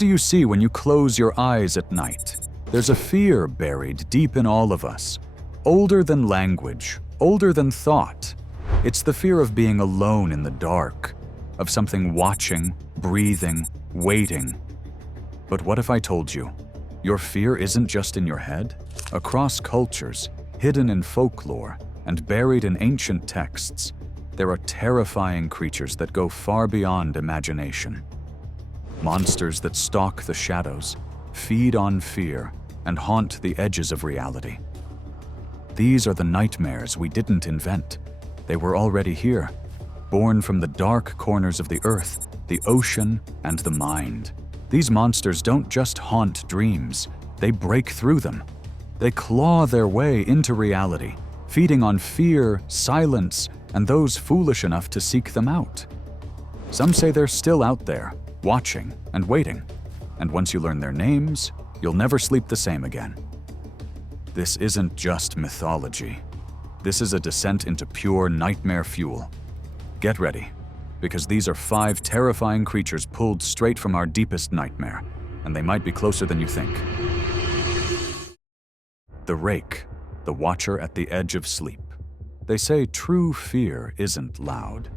do you see when you close your eyes at night? There's a fear buried deep in all of us, older than language, older than thought. It's the fear of being alone in the dark, of something watching, breathing, waiting. But what if I told you, your fear isn't just in your head? Across cultures, hidden in folklore, and buried in ancient texts, there are terrifying creatures that go far beyond imagination. Monsters that stalk the shadows, feed on fear, and haunt the edges of reality. These are the nightmares we didn't invent. They were already here, born from the dark corners of the earth, the ocean, and the mind. These monsters don't just haunt dreams, they break through them. They claw their way into reality, feeding on fear, silence, and those foolish enough to seek them out. Some say they're still out there, watching and waiting, and once you learn their names, you'll never sleep the same again. This isn't just mythology. This is a descent into pure nightmare fuel. Get ready, because these are 5 terrifying creatures pulled straight from our deepest nightmare, and they might be closer than you think. The Rake, the watcher at the edge of sleep. They say true fear isn't loud.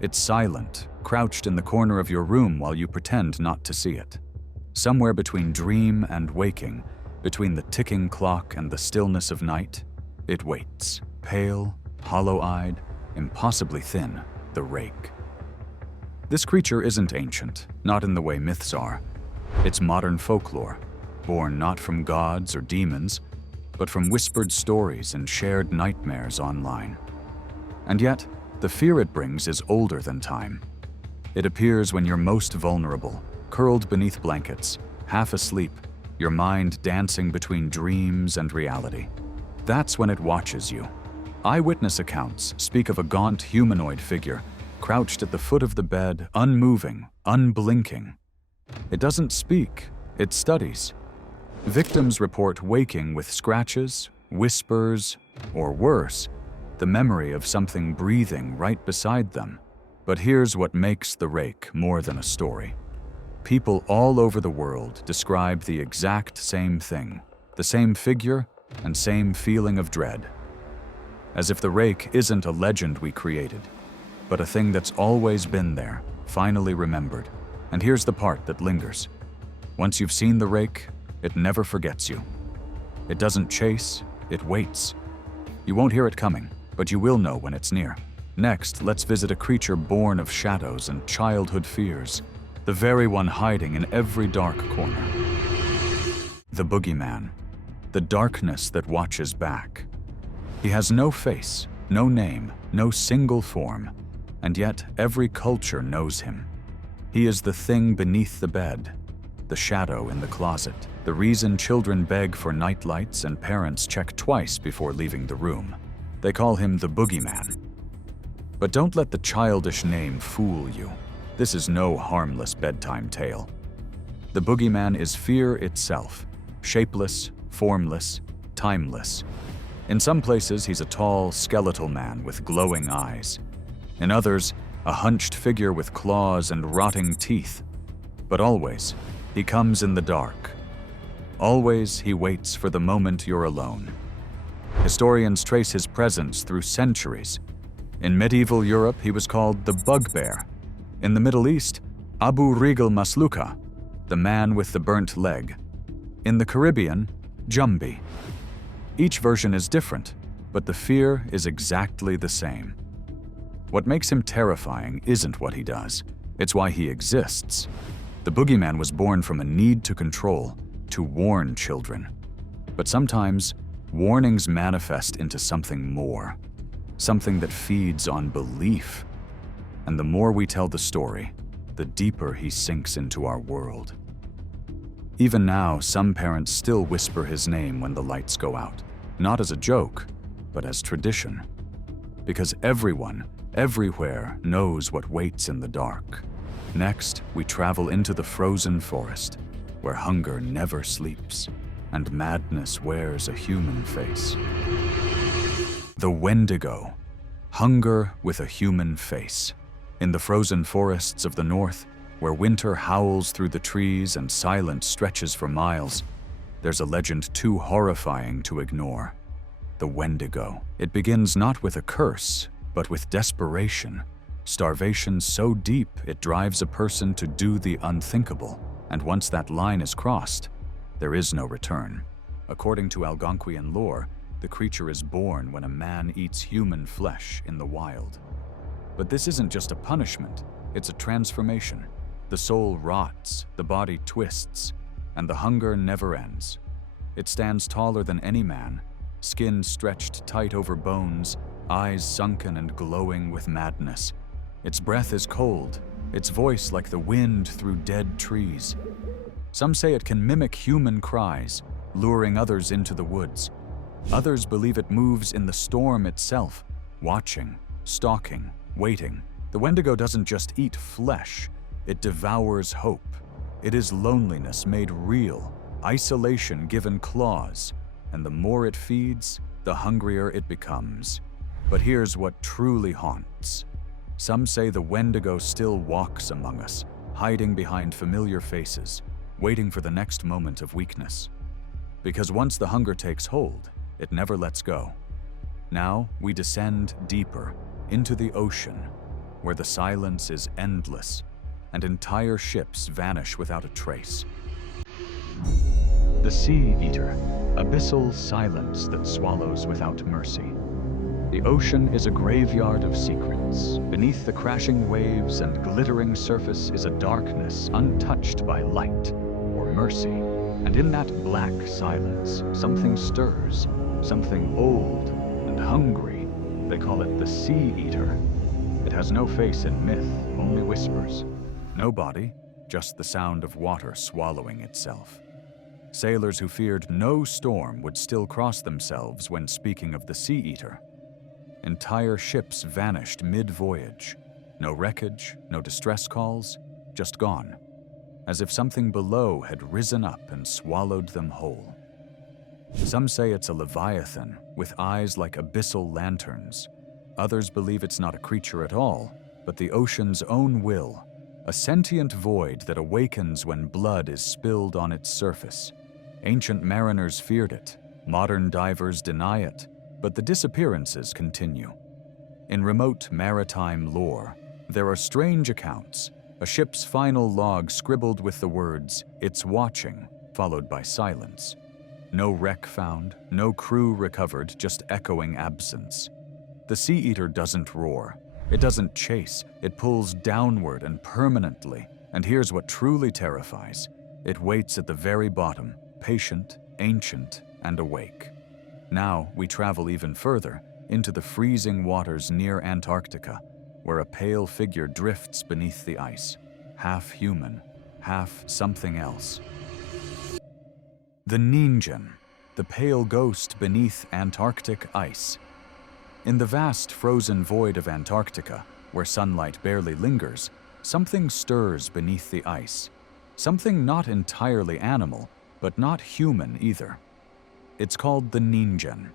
It's silent, crouched in the corner of your room while you pretend not to see it. Somewhere between dream and waking, between the ticking clock and the stillness of night, it waits, pale, hollow-eyed, impossibly thin, the Rake. This creature isn't ancient, not in the way myths are. It's modern folklore, born not from gods or demons, but from whispered stories and shared nightmares online. And yet, the fear it brings is older than time. It appears when you're most vulnerable, curled beneath blankets, half asleep, your mind dancing between dreams and reality. That's when it watches you. Eyewitness accounts speak of a gaunt humanoid figure, crouched at the foot of the bed, unmoving, unblinking. It doesn't speak, it studies. Victims report waking with scratches, whispers, or worse, the memory of something breathing right beside them. But here's what makes the Rake more than a story. People all over the world describe the exact same thing, the same figure and same feeling of dread. As if the Rake isn't a legend we created, but a thing that's always been there, finally remembered. And here's the part that lingers. Once you've seen the Rake, it never forgets you. It doesn't chase, it waits. You won't hear it coming, but you will know when it's near. Next, let's visit a creature born of shadows and childhood fears, the very one hiding in every dark corner. The Boogeyman, the darkness that watches back. He has no face, no name, no single form, and yet every culture knows him. He is the thing beneath the bed, the shadow in the closet, the reason children beg for nightlights and parents check twice before leaving the room. They call him the Boogeyman. But don't let the childish name fool you. This is no harmless bedtime tale. The Boogeyman is fear itself, shapeless, formless, timeless. In some places, he's a tall, skeletal man with glowing eyes. In others, a hunched figure with claws and rotting teeth. But always, he comes in the dark. Always, he waits for the moment you're alone. Historians trace his presence through centuries. In medieval Europe, he was called the bugbear. In the Middle East, Abu Rigal Masluka, the man with the burnt leg. In the Caribbean, Jumbi. Each version is different, but the fear is exactly the same. What makes him terrifying isn't what he does, it's why he exists. The Boogeyman was born from a need to control, to warn children. But sometimes, warnings manifest into something more, something that feeds on belief. And the more we tell the story, the deeper he sinks into our world. Even now, some parents still whisper his name when the lights go out, not as a joke, but as tradition. Because everyone, everywhere, knows what waits in the dark. Next, we travel into the frozen forest, where hunger never sleeps, and madness wears a human face. The Wendigo, hunger with a human face. In the frozen forests of the north, Where winter howls through the trees and silence stretches for miles, there's a legend too horrifying to ignore. The Wendigo. It begins not with a curse, but with desperation. Starvation so deep it drives a person to do the unthinkable, and once that line is crossed, there is no return. According to Algonquian lore, the creature is born when a man eats human flesh in the wild. But this isn't just a punishment, it's a transformation. The soul rots, the body twists, and the hunger never ends. It stands taller than any man, skin stretched tight over bones, eyes sunken and glowing with madness. Its breath is cold, its voice like the wind through dead trees. Some say it can mimic human cries, luring others into the woods. Others believe it moves in the storm itself, watching, stalking, waiting. The Wendigo doesn't just eat flesh, it devours hope. It is loneliness made real, isolation given claws, and the more it feeds, the hungrier it becomes. But here's what truly haunts. Some say the Wendigo still walks among us, hiding behind familiar faces, waiting for the next moment of weakness. Because once the hunger takes hold, it never lets go. Now we descend deeper, into the ocean, where the silence is endless, and entire ships vanish without a trace. The Sea Eater, abyssal silence that swallows without mercy. The ocean is a graveyard of secrets. Beneath the crashing waves and glittering surface is a darkness untouched by light or mercy. And in that black silence, something stirs, something old and hungry. They call it the Sea Eater. It has no face in myth, only whispers. No body, just the sound of water swallowing itself. Sailors who feared no storm would still cross themselves when speaking of the Sea Eater. Entire ships vanished mid-voyage. No wreckage, no distress calls, just gone. As if something below had risen up and swallowed them whole. Some say it's a leviathan with eyes like abyssal lanterns. Others believe it's not a creature at all, but the ocean's own will, a sentient void that awakens when blood is spilled on its surface. Ancient mariners feared it, modern divers deny it, but the disappearances continue. In remote maritime lore, there are strange accounts. A ship's final log scribbled with the words, "It's watching," followed by silence. No wreck found, no crew recovered, just echoing absence. The Sea Eater doesn't roar. It doesn't chase. It pulls downward and permanently. And here's what truly terrifies. It waits at the very bottom, patient, ancient, and awake. Now we travel even further, into the freezing waters near Antarctica, where a pale figure drifts beneath the ice, half human, half something else. The Ningen, the pale ghost beneath Antarctic ice. In the vast frozen void of Antarctica, where sunlight barely lingers, something stirs beneath the ice. Something not entirely animal, but not human either. It's called the Ningen.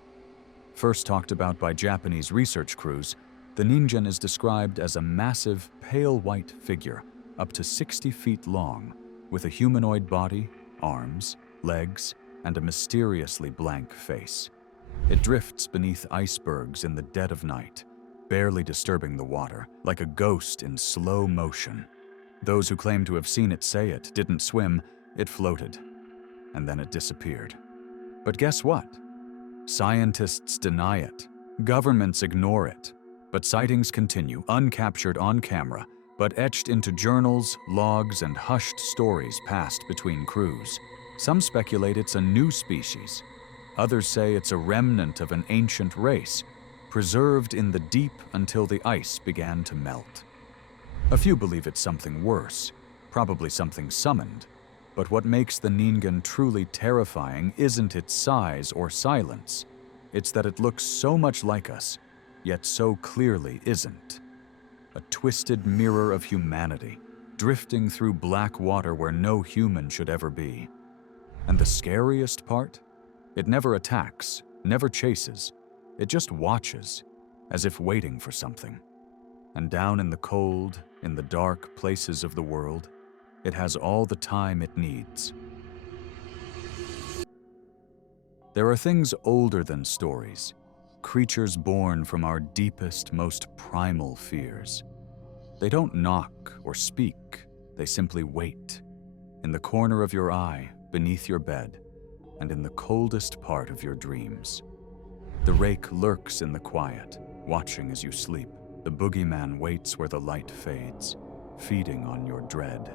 First talked about by Japanese research crews, the Ningen is described as a massive, pale white figure, up to 60 feet long, with a humanoid body, arms, legs, and a mysteriously blank face. It drifts beneath icebergs in the dead of night, barely disturbing the water, like a ghost in slow motion. Those who claim to have seen it say it didn't swim, it floated, and then it disappeared. But guess what? Scientists deny it. Governments ignore it. But sightings continue, uncaptured on camera, but etched into journals, logs, and hushed stories passed between crews. Some speculate it's a new species. Others say it's a remnant of an ancient race, preserved in the deep until the ice began to melt. A few believe it's something worse, probably something summoned. But what makes the Ningen truly terrifying isn't its size or silence. It's that it looks so much like us, yet so clearly isn't. A twisted mirror of humanity, drifting through black water where no human should ever be. And the scariest part? It never attacks, never chases. It just watches, as if waiting for something. And down in the cold, in the dark places of the world, It has all the time it needs. There are things older than stories, creatures born from our deepest, most primal fears. They don't knock or speak, they simply wait. In the corner of your eye, beneath your bed, and in the coldest part of your dreams. The Rake lurks in the quiet, watching as you sleep. The Boogeyman waits where the light fades, feeding on your dread.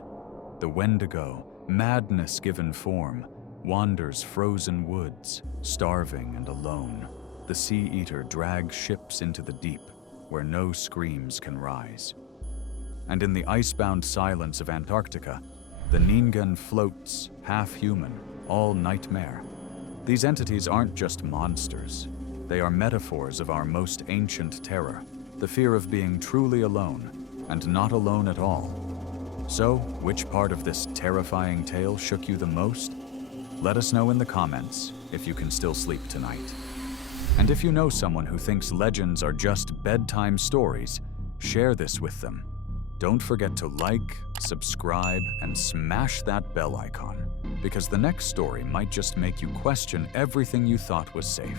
The Wendigo, madness given form, wanders frozen woods, starving and alone. The Sea Eater drags ships into the deep, where no screams can rise. And in the icebound silence of Antarctica, the Ningen floats, half-human, all nightmare. These entities aren't just monsters. They are metaphors of our most ancient terror, the fear of being truly alone, and not alone at all. So, which part of this terrifying tale shook you the most? Let us know in the comments if you can still sleep tonight. And if you know someone who thinks legends are just bedtime stories, share this with them. Don't forget to like, subscribe, and smash that bell icon, because the next story might just make you question everything you thought was safe.